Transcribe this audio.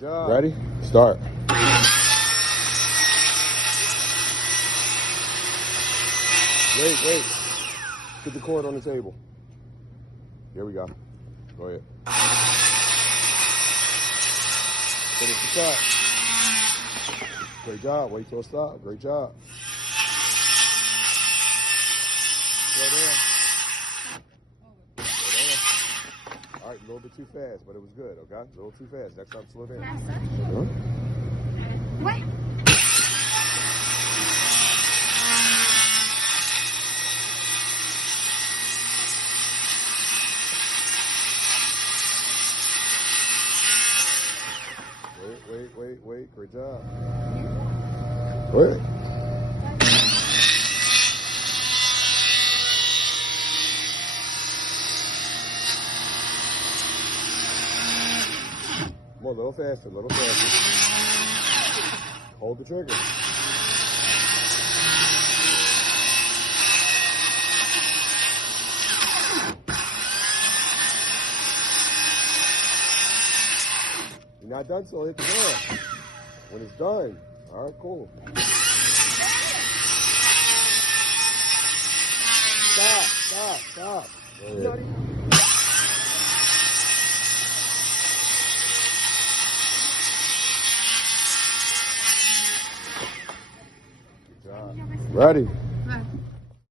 Good job. Ready? Start. Wait. Put the cord on the table. Here we go. Go ahead. Finish the shot. Great job. Wait till it stops. Great job. Slow down. All right, a little bit too fast, but it was good, okay? A little too fast. Next time, slow down. What? Wait. Great job. Go ahead. Come on, a little faster. Hold the trigger. You're not done till hit the ground. When it's done. All right, cool. Stop. Go ahead. Good job. Ready.